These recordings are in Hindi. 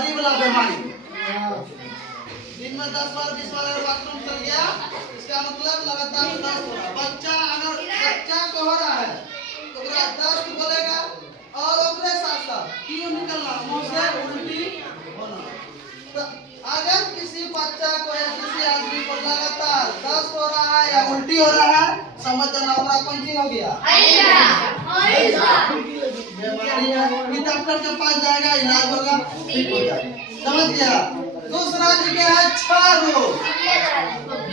झड़ी वाला बीमारी। दिन में 10 बार 20 बार अगर बाथरूम चल गया, इसका मतलब लगातार दस्त हो रहा है। बच्चा अगर बच्चा को हो रहा है तो पूरा दस्त बोलेगा और ओकरे साथ साथ क्यों निकलना, मुंह से उल्टी होना। तो अगर किसी बच्चा को या किसी आदमी को लगातार दस्त हो रहा है या उल्टी हो रहा है, समझ जाना ओकरा कौन चीज हो गया, बीमारी है। डॉक्टर के पास जाएगा, इलाज होगा, ठीक हो जाएगा। समझ गया। दूसरा जगह है छह रोग,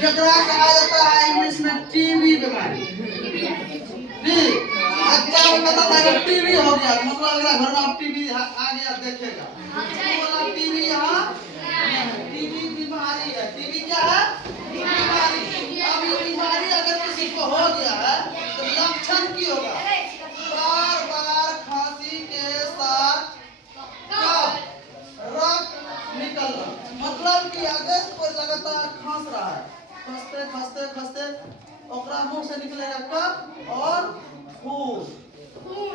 जकरा कहा जाता है इंग्लिश में टीबी बीमारी। अच्छा वो कहता था कि टीबी हो गया, मतलब अगर घर में टीबी आ गया देखेगा, बोला टीबी यहाँ टीबी बीमारी है। टीबी क्या है, बीमारी। अब ये बीमारी अगर किसी को हो गया है तो लक्षण की होगा, बार बार खांसी के साथ रक्त निकलना। मतलब कि अगर कोई लगातार खांस रहा है, खांसते खांसते खांसते ओकरा मुंह से निकलेगा कफ और फूल।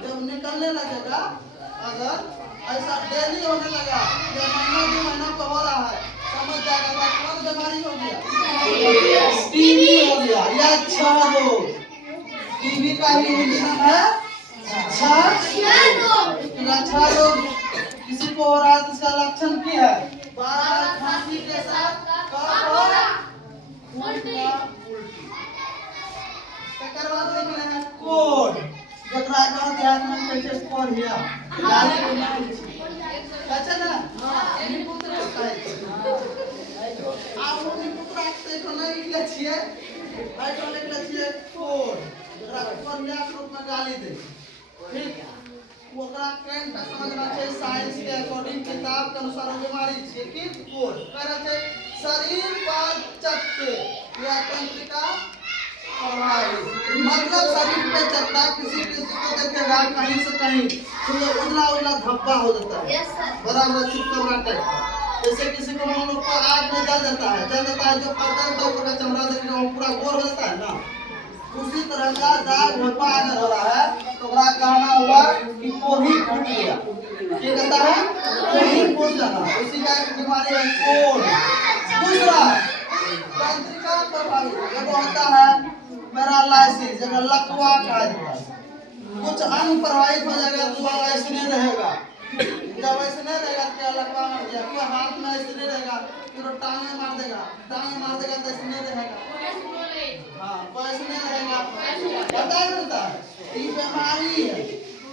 जब निकलने लगेगा, अगर ऐसा डेली होने लगा या महीना 2 महीना को हो रहा है, समझ जाएगा कौन बीमारी हो गया, टीबी हो गया या छह रोग। टीबी का ही नाम है छह रोग। किसी को हो रहा है तो इसका लक्षण क्या है, बार खांसी के साथ कफ और उल्टी। तकर बाद निकले है कोड, जकरा गांव देहात में कैसे कोड हिया गाली बीमारी अच्छा ना निपुत्र कहै छै। आप निपुत्र से कोना निकले छियै, आई तो निकले छियै कोड, जकरा कोरिया के रूप में गाली दे। ठीक, ओकरा केन तक समझना छै, साइंस के अकॉर्डिंग किताब के अनुसार बीमारी छै कि कोड कहै छै शरीर पर चट्टे या तंत्रिका प्रभावित। मतलब शरीर पे चट्टा किसी को देखेगा कहीं से कहीं तो उजला उजला धब्बा हो जाता है, बड़ा बड़ा चिपकबरा टाइप का। जैसे किसी को हम लोग को आग में जल जाता है जो पर्दा का ऊपर का चमड़ा देखेगा वो पूरा गोर हो जाता है ना, उसी तरह का दाग धब्बा अगर हो रहा है तो ओकरा कहना होगा कि कोढ़ी फूट गया। क्या कहता है, कोढ़ी फूट जाना, उसी का एक बीमारी है कोढ़। दूसरा तंत्रिका प्रभावित एगो होता है पैरालिसिस, जगह लकवा कहा जाता है। कुछ अंग प्रभावित हो जाएगा तो ऐसे नहीं रहेगा, जब ऐसे नहीं रहेगा तो क्या लकवा मार दिया, कोई हाथ में ऐसे नहीं रहेगा फिर टांगे मार देगा तो ऐसे नहीं रहेगा। हाँ, ऐसे नहीं रहेगा, पता है मिलता है। ये बीमारी है,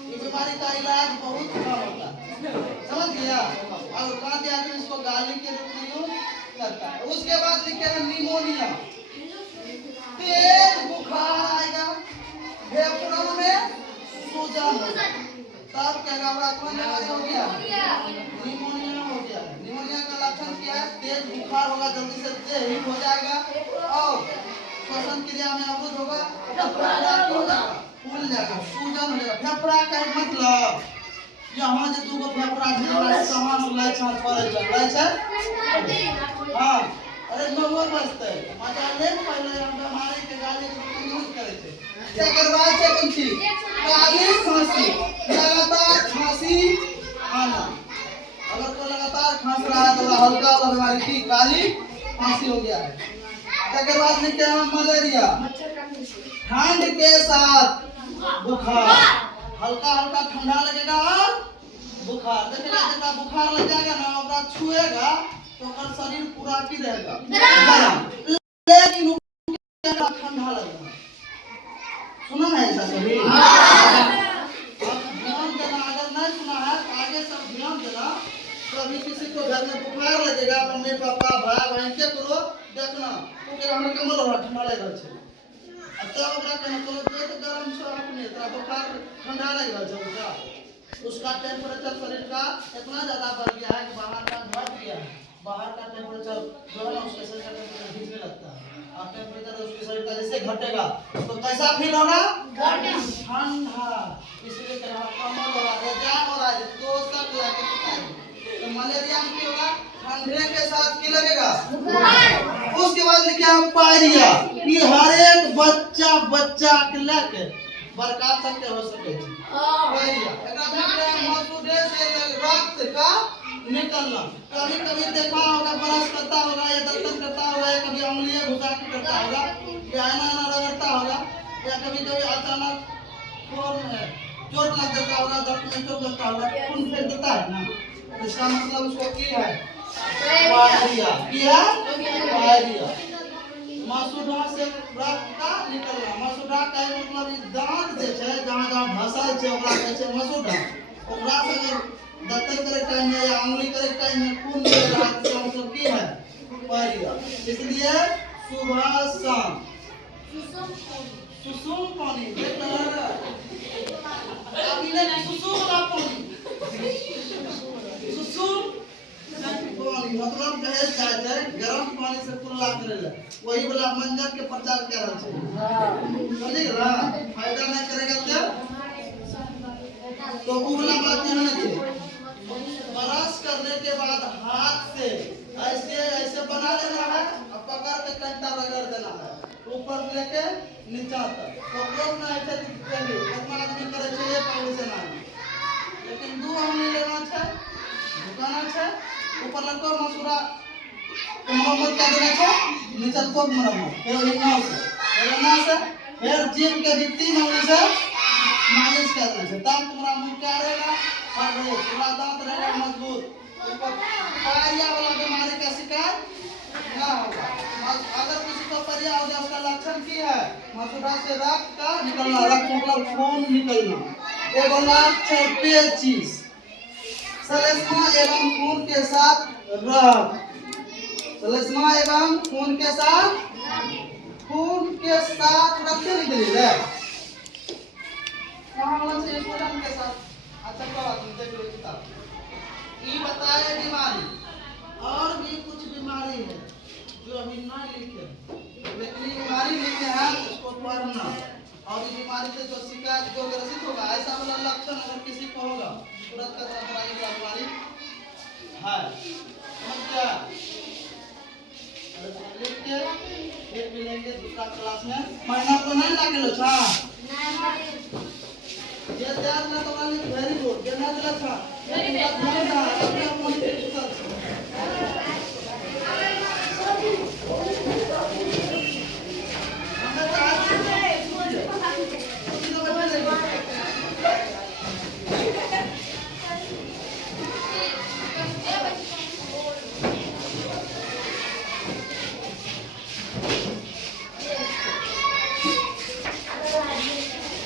ये बीमारी का इलाज बहुत कम होता है, समझ गया। और कांति आदमी इसको गाली के रूप में यूज करता है। उसके बाद लिखे हैं निमोनिया, तेज बुखार आएगा, फेफड़ों में सूजन, तब कहेगा कौन बीमारी हो गया, निमोनिया हो गया। निमोनिया का लक्षण क्या है, तेज बुखार होगा, जल्दी से देह हीट हो जाएगा और श्वसन क्रिया में अवरुद्ध होगा, फूल जाएगा, सूजन हो जाएगा। फेफड़ा का मतलब यहाँ जो दूगो फेफड़ा झिलला सामान लै छ पड़े छै। हां, अरे नंबर बजते मजा ले पहले हम बीमारी के गाली यूज करे छै। एकर बाद से कोन चीज, काली खांसी, लगातार खांसी आना। अगर कोई लगातार खांस रहा है तो हल्का वाला बीमारी की काली खांसी हो गया है। एकर बाद लिखे हम मलेरिया, ठंड के साथ बुखार, हल्का हल्का ठंडा लगेगा और बुखार। देखिएगा जब बुखार लग जाएगा ना, ओकरा छुएगा तो ओकर शरीर पूरा की रहेगा गरम, लेकिन ठंडा लगेगा। सुना है ऐसा सभी? ध्यान देना, अगर नहीं सुना है आगे सब ध्यान देना। कभी किसी को घर में बुखार लगेगा, मम्मी पापा भाई बहन के करो देखना तो हमरा कमल हो ठंडा लग रहा है, तब ओकरा कहना तो पेट गरम छ अपने तोरा बुखार ठंडा लग रहा है ओकरा। उसका टेम्परेचर शरीर का इतना ज्यादा बढ़ गया है कि बाहर का घट गया है, बाहर का टेम्परेचर जो है उसके शरीर का टेम्परेचर घटने लगता है और टेम्परेचर उसके शरीर का जैसे घटेगा तो कैसा फील होगा, ठंडा। इसलिए कहना कमल हो रहा है, जाम हो रहा है, तो सब लेके तो मलेरिया में क्या होगा, ठंडे के साथ की लगेगा। उसके बाद लिखे हम पायरिया, ये हर एक बच्चा के लेके बड़का तक के हो सके पायरिया। एकरा में मसूड़े से रक्त का निकलना। कभी कभी देखा होगा ब्रश करता होगा या दंतन करता होगा या कभी उंगलियां घुसा के करता होगा या आईना रगड़ता होगा या कभी कभी अचानक चोट लग जाता होगा, दर्द में चोट लगता होगा, खून फेंक देता है ना। इसका मतलब उसको क्या है? वायरिया। क्या? वायरिया। मसूड़ा से रक्त का निकलना। मसूड़ा का मतलब दांत जे छै जहां जहां धसल छै ओकरा कहै छै मसूड़ा। ओकरा से अगर दंतन करे टाइम में या उंगली करे टाइम में खून निकल रहा है तो मतलब की है? वायरिया। इसलिए सुबह शाम सुसुम पानी अभी नहीं सुसुम वाला पानी सुसुम पानी मतलब कहे जाए गरम पानी से कुल्ला करेला वही वाला मंजर के प्रचार कर रहा है। समझिए ना, फायदा नहीं करेगा तो वो वाला बात नहीं होना चाहिए। ब्रश करने के बाद हाथ से ऐसे ऐसे बना लेना है और पकड़ के कंटा रगड़ देना है ऊपर लेके नीचा तक। कपड़ों में ऐसे पहले कितना आदमी करे छै एक उंगली से ना, लेकिन दो उंगली लेना छै, झुकाना छै, ऊपर लटको मसूड़ा मरम्मत कर देना छै, नीचे को मरम्मत फिर हिलना से फिर जिम के भी तीन उंगली से मालिश कर देना छै। तब तुम्हारा मुंह क्या रहेगा? और पूरा दांत रहेगा मजबूत। पायरिया वाला बीमारी का शिकार ना होगा। अगर किसी को पायरिया हो गया उसका लक्षण क्या है? मसूड़ा से रक्त का निकलना, रक्त मतलब खून निकलना। एगो लास्ट है पेचिस, श्लेष्मा एवं खून के साथ रक्त। श्लेष्मा एवं खून के साथ रक्त निकली है। कहाँ वाला से स्टूडेंट के साथ अच्छा करा तुम देख लो किताब। ये बताए बीमारी और भी कुछ बीमारी है जो अभी ना लिखे, लेकिन ये बीमारी लिखे हैं उसको पढ़ना। और ये बीमारी से जो शिकायत जो ग्रसित होगा ऐसा वाला लक्षण अगर किसी को होगा तुरंत का बीमारी है। समझ गया? लिख के फिर मिलेंगे दूसरा क्लास में। महीना को नहीं लाके लो छा ये याद ना तो वेरी गुड। ये ना लखा